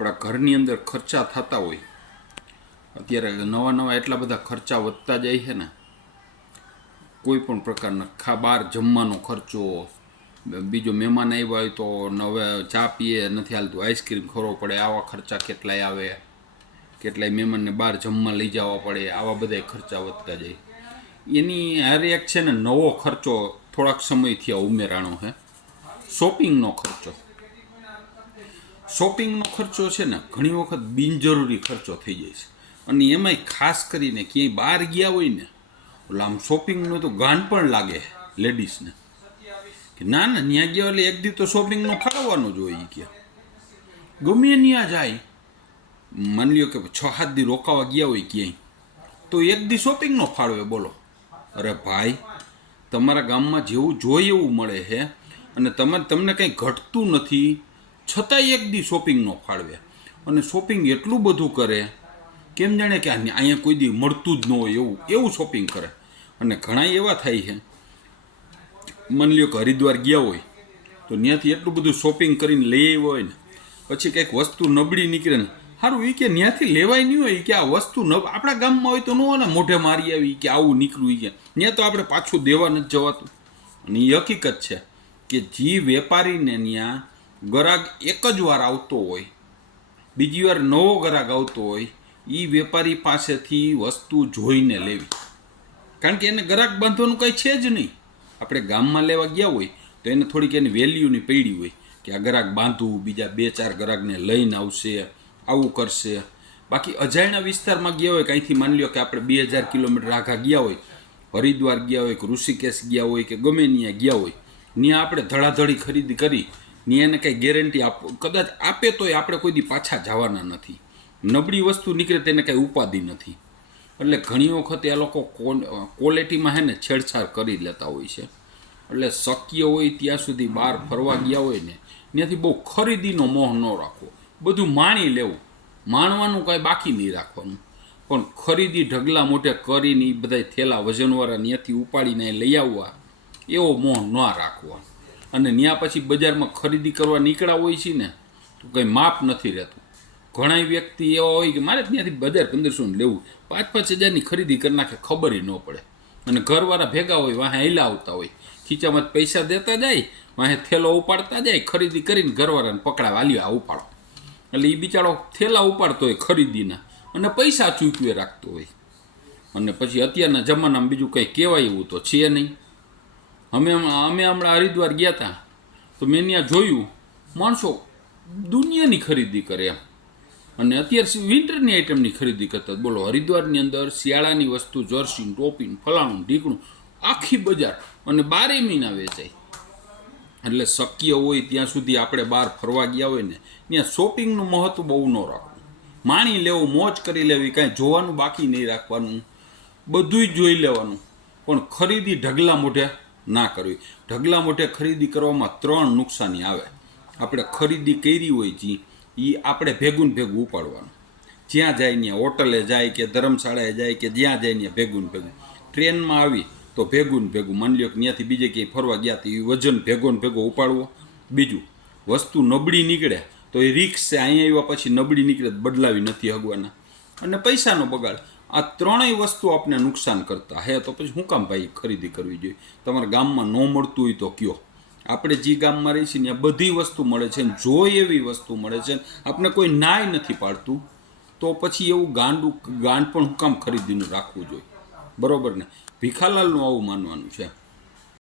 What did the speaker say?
આપણા ઘરની અંદર ખર્ચા થતા હોય, અત્યારે નવા નવા એટલા બધા ખર્ચા વધતા જાય છે ને, કોઈ પણ પ્રકારના બહાર જમવાનો ખર્ચો, બીજો મહેમાન આવ્યા હોય તો હવે ચા પીએ નથી હાલતું, આઈસ્ક્રીમ ખોરવો પડે, આવા ખર્ચા કેટલાય આવે, કેટલાય મહેમાનને બહાર જમવા લઈ જવા પડે, આવા બધા ખર્ચા વધતા જાય. એની હારે એક છે ને નવો ખર્ચો થોડાક સમયથી આ ઉમેરાણો છે, શોપિંગનો ખર્ચો. શોપિંગનો ખર્ચો છે ને ઘણી વખત બિનજરૂરી ખર્ચો થઈ જાય છે, અને એમાંય ખાસ કરીને ક્યાંય બહાર ગયા હોય ને, એટલે આમ શોપિંગનું તો ગાન પણ લાગે લેડીઝને કે ના ના ત્યાં ગયા એટલે એક દી તો શોપિંગનું ફાળવવાનું જ હોય. કે ગમે ત્યાં જાય, માની લ્યો કે 6-7 દી રોકાવા ગયા હોય ક્યાંય, તો એક દી શોપિંગનો ફાળવે. બોલો, અરે ભાઈ, તમારા ગામમાં જેવું જોઈએ એવું મળે છે અને તમને કંઈ ઘટતું નથી, છતાંય એક દી શોપિંગનો ફાળવે. અને શોપિંગ એટલું બધું કરે કેમ જાણે કે અહીંયા કોઈ દી મળતું જ ન હોય એવું શોપિંગ કરે. અને ઘણા એવા થાય છે, માની લ્યો કે હરિદ્વાર ગયા હોય તો ત્યાંથી એટલું બધું શોપિંગ કરીને લઈ આવ્યો હોય ને, પછી કંઈક વસ્તુ નબળી નીકળે ને, સારું એ કે ત્યાંથી લેવાય નહીં હોય કે આ વસ્તુ આપણા ગામમાં હોય તો ન હોય ને, મોઢે મારી આવી કે આવું નીકળ્યું કે ત્યાં તો આપણે પાછું દેવા નથી જવાતું. અને એ હકીકત છે કે જે વેપારીને ત્યાં ગ્રાહક એક જ વાર આવતો હોય, બીજી વાર નવો ગ્રાહક આવતો હોય, એ વેપારી પાસેથી વસ્તુ જોઈને લેવી, કારણ કે એને ગ્રાહક બાંધવાનું કંઈ છે જ નહીં. આપણે ગામમાં લેવા ગયા હોય તો એને થોડીક એની વેલ્યુની પડી હોય કે આ ગ્રાહક બાંધવું, બીજા 2-4 ગ્રાહકને લઈને આવશે, આવું કરશે. બાકી અજાણ્યા વિસ્તારમાં ગયા હોય, કંઈથી માની લ્યો કે આપણે 2000 કિલોમીટર આઘા ગયા હોય, હરિદ્વાર ગયા હોય કે ઋષિકેશ ગયા હોય કે ગમે ત્યાં ગયા હોય, ત્યાં આપણે ધડાધડી ખરીદી કરી, ત્યાં એને કંઈ ગેરંટી કદાચ આપે તોય આપણે કોઈ દી પાછા જવાના નથી. નબળી વસ્તુ નીકળે તેને કંઈ ઉપાધિ નથી. એટલે ઘણી વખત એ લોકો ક્વોલિટીમાં છે ને છેડછાડ કરી લેતા હોય છે. એટલે શક્ય હોય ત્યાં સુધી બહાર ફરવા ગયા હોય ને, ત્યાંથી બહુ ખરીદીનો મોહ ન રાખવો, બધું માણી લેવું, માણવાનું કાંઈ બાકી નહીં રાખવાનું. પણ ખરીદી ઢગલા મોટે કરીને એ બધા થેલા વજનવાળા ત્યાંથી ઉપાડીને લઈ આવવા, એવો મોહ ન રાખવા. અને ત્યાં પછી બજારમાં ખરીદી કરવા નીકળ્યા હોય છે ને તો કંઈ માપ નથી રહેતું. ઘણા વ્યક્તિ એવા હોય કે મારે ત્યાંથી 1000-1500 લેવું, 5-5 હજારની ખરીદી કરી નાખે, ખબર ન પડે. અને ઘરવાળા ભેગા હોય, વાહે હેલા આવતા હોય, ખીચામાં પૈસા દેતા જાય, વાહે થેલો ઉપાડતા જાય, ખરીદી કરીને ઘરવાળાને પકડાવા આલ્યો આ ઉપાડો. એટલે એ બિચારો થેલા ઉપાડતો હોય ખરીદીના અને પૈસા ચૂકવે રાખતો હોય. અને પછી અત્યારના જમાનામાં બીજું કંઈ કહેવાય એવું તો છે નહીં. અમે હમણાં હરિદ્વાર ગયા હતા તો મેં ત્યાં જોયું માણસો દુનિયાની ખરીદી કરે એમ, અને અત્યારે વિન્ટરની આઈટમની ખરીદી કરતા. બોલો, હરિદ્વારની અંદર શિયાળાની વસ્તુ, જર્સી, ટોપી, ફલાણું ઢીકણું, આખી બજાર, અને 12 મહિના વેચાય. એટલે શક્ય હોય ત્યાં સુધી આપણે બહાર ફરવા ગયા હોય ને, ત્યાં શોપિંગનું મહત્વ બહુ ન રાખવું, માણી લેવું, મોજ કરી લેવી, કાંઈ જોવાનું બાકી નહીં રાખવાનું, બધું જ જોઈ લેવાનું. પણ ખરીદી ઢગલા મોઢે ના કરવી. ઢગલા મોઢે ખરીદી કરવામાં 3 નુકસાની આવે. આપણે ખરીદી કરી હોય જે એ આપણે ભેગું ઉપાડવાનું. જ્યાં જાય ત્યાં, હોટલે જાય કે ધર્મશાળાએ જાય કે જ્યાં જાય ત્યાં ભેગું. ટ્રેનમાં આવી તો ભેગું, માની લ્યો કે ત્યાંથી બીજે ક્યાંય ફરવા ગયા તો એ વજન ભેગો ઉપાડવો. બીજું, વસ્તુ નબળી નીકળે તો એ રિક્સ છે, અહીંયા આવ્યા પછી નબળી નીકળે બદલાવી નથી હગવાના, અને પૈસાનો બગાડ. આ 3ય વસ્તુ આપણે નુકસાન કરતા હે. તો પછી શું કામ ભાઈ ખરીદી કરવી જોઈએ? તમારા ગામમાં ન મળતું હોય તો કયો. આપણે જે ગામમાં રહી છીએ ત્યાં બધી વસ્તુ મળે છે, ને જોઈ એવી વસ્તુ મળે છે, આપણે કોઈ નાય નથી પાડતું, તો પછી એવું ગાંડ પણ હું કામ ખરીદીનું રાખવું જોઈએ? બરોબર ને? ભીખાલાલનું આવું માનવાનું છે.